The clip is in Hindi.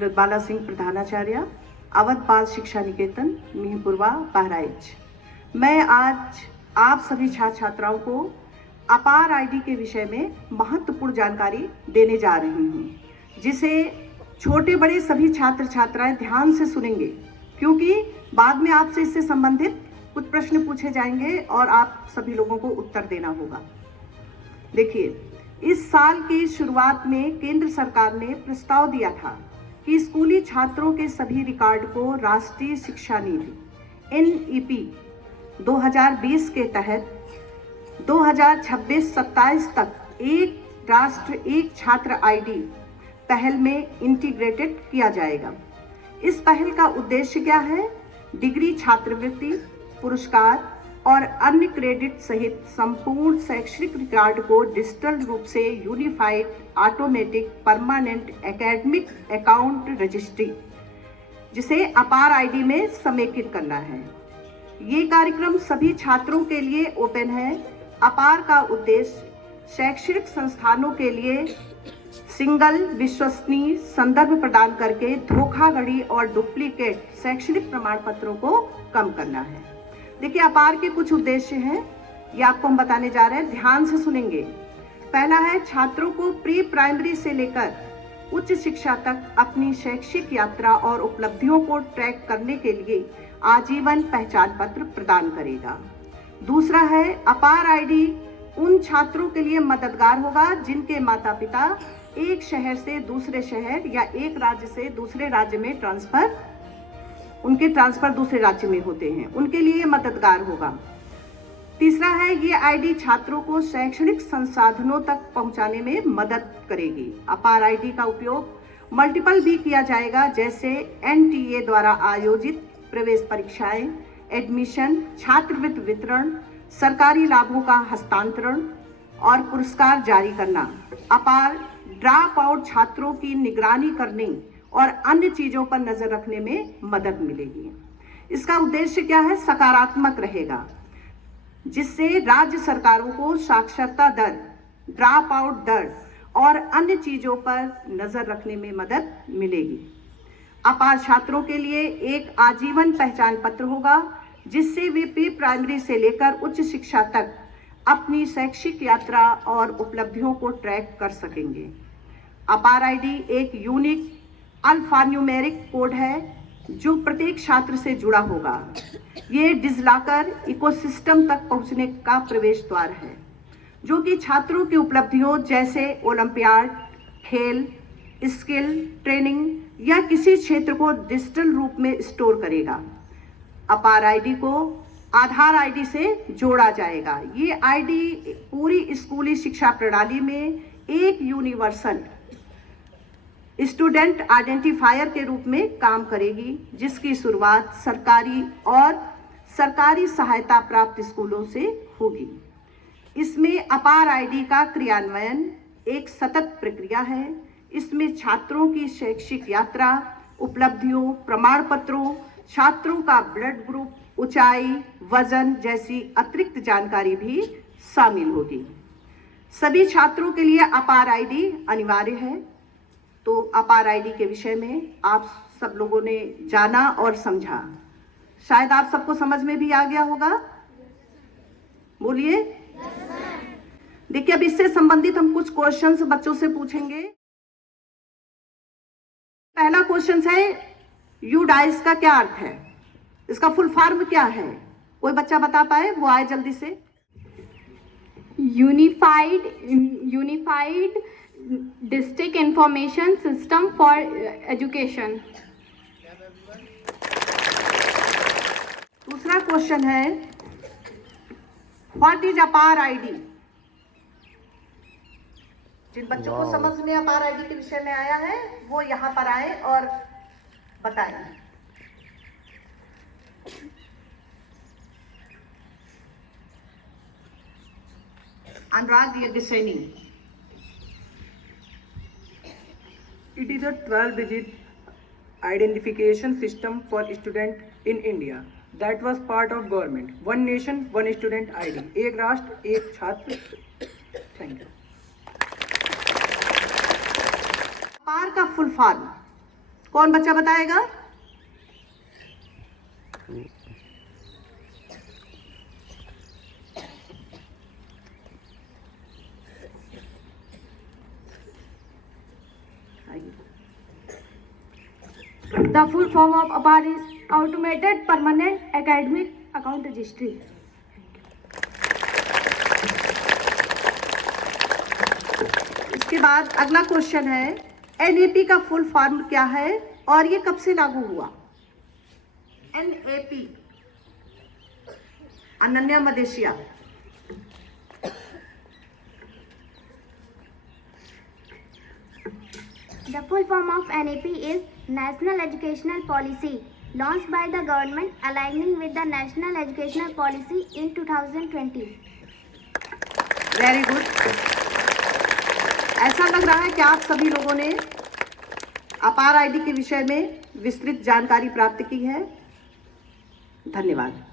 मृदबाला सिंह प्रधानाचार्य, अवध बाल शिक्षा निकेतन, मिहींपुरवा, बहराइच। मैं आज आप सभी छात्र छात्राओं को अपार आईडी के विषय में महत्वपूर्ण जानकारी देने जा रही हूँ, जिसे छोटे बड़े सभी छात्र छात्राएं ध्यान से सुनेंगे, क्योंकि बाद में आपसे इससे संबंधित कुछ प्रश्न पूछे जाएंगे और आप सभी लोगों को उत्तर देना होगा। देखिए, इस साल की शुरुआत में केंद्र सरकार ने प्रस्ताव दिया था कि स्कूली छात्रों के सभी रिकॉर्ड को राष्ट्रीय शिक्षा नीति NEP 2020 के तहत 2026-27 तक एक राष्ट्र एक छात्र आईडी पहल में इंटीग्रेटेड किया जाएगा। इस पहल का उद्देश्य क्या है? डिग्री, छात्रवृत्ति, पुरस्कार और अन्य क्रेडिट सहित संपूर्ण शैक्षणिक रिकॉर्ड को डिजिटल रूप से unified automatic permanent academic account registry, जिसे अपार आईडी में समेकित करना है। ये कार्यक्रम सभी छात्रों के लिए ओपन है। अपार का उद्देश्य शैक्षणिक संस्थानों के लिए सिंगल विश्वसनीय संदर्भ प्रदान करके धोखाधड़ी और डुप्लीकेट शैक्षणिक प्रमाण पत्रों को कम करना है। देखिए, अपार के कुछ उद्देश्य हैं, ये आपको हम बताने जा रहे हैं, ध्यान से सुनेंगे। पहला है, छात्रों को प्री प्राइमरी से लेकर उच्च शिक्षा तक अपनी शैक्षिक यात्रा और उपलब्धियों को ट्रैक करने के लिए आजीवन पहचान पत्र प्रदान करेगा। दूसरा है, अपार आईडी उन छात्रों के लिए मददगार होगा जिनके माता पिता एक शहर से दूसरे शहर या एक राज्य से दूसरे राज्य में उनके ट्रांसफर दूसरे राज्य में होते हैं, उनके लिए मददगार होगा। तीसरा है, ये आईडी छात्रों को शैक्षणिक संसाधनों तक पहुंचाने में मदद करेगी। अपार आईडी का उपयोग मल्टीपल भी किया जाएगा, जैसे NTA द्वारा आयोजित प्रवेश परीक्षाएं, एडमिशन, छात्रवृत्ति वितरण, सरकारी लाभों का हस्तांतरण और पुरस्कार जारी करना। अपार ड्रॉप आउट छात्रों की निगरानी करने और अन्य चीजों पर नजर रखने में मदद मिलेगी। इसका उद्देश्य क्या है? सकारात्मक रहेगा, जिससे राज्य सरकारों को साक्षरता दर, ड्रॉप आउट दर और अन्य चीजों पर नजर रखने में मदद मिलेगी। अपार छात्रों के लिए एक आजीवन पहचान पत्र होगा, जिससे वे प्री प्राइमरी से लेकर उच्च शिक्षा तक अपनी शैक्षिक यात्रा और उपलब्धियों को ट्रैक कर सकेंगे। अपार आईडी एक यूनिक अल्फान्यूमेरिक कोड है जो प्रत्येक छात्र से जुड़ा होगा। ये डिजिलॉकर इकोसिस्टम तक पहुंचने का प्रवेश द्वार है, जो कि छात्रों की उपलब्धियों जैसे ओलंपियाड, खेल, स्किल ट्रेनिंग या किसी क्षेत्र को डिजिटल रूप में स्टोर करेगा। अपार आईडी को आधार आईडी से जोड़ा जाएगा। ये आईडी पूरी स्कूली शिक्षा प्रणाली में एक यूनिवर्सल स्टूडेंट आइडेंटिफायर के रूप में काम करेगी, जिसकी शुरुआत सरकारी और सरकारी सहायता प्राप्त स्कूलों से होगी। इसमें अपार आईडी का क्रियान्वयन एक सतत प्रक्रिया है। इसमें छात्रों की शैक्षिक यात्रा, उपलब्धियों, प्रमाण पत्रों, छात्रों का ब्लड ग्रुप, ऊंचाई, वजन जैसी अतिरिक्त जानकारी भी शामिल होगी। सभी छात्रों के लिए अपार आईडी अनिवार्य है। तो अपार आईडी के विषय में आप सब लोगों ने जाना और समझा। शायद आप सबको समझ में भी आ गया होगा। बोलिए। देखिए, अब इससे संबंधित हम कुछ क्वेश्चंस बच्चों से पूछेंगे। पहला क्वेश्चन है, यूडाइस का क्या अर्थ है? इसका फुल फॉर्म क्या है? कोई बच्चा बता पाए? वो आए जल्दी से। Unified district information system for education. दूसरा क्वेश्चन है, व्हाट इज अपार आईडी? जिन बच्चों को समझ में अपार आईडी के विषय में आया है वो यहाँ पर आए और बताएं। अनुराग Yajnaseni. It is a 12-digit identification system for student in India that was part of government. One nation, one student ID. एक राष्ट्र, एक छात्र। Thank you. अपार का फुल फॉर्म कौन बच्चा बताएगा? The full form of APAR is Automated Permanent Academic Account Registry. इसके बाद अगला क्वेश्चन है, एनएपी का फुल फॉर्म क्या है और ये कब से लागू हुआ? NAP, Ananya Madeshiya. The full form of NEP is National Educational Policy, launched by the government aligning with the National Educational Policy in 2020. Very good. ऐसा लग रहा है कि आप सभी लोगों ने अपार आईडी के विषय में विस्तृत जानकारी प्राप्त की है। धन्यवाद।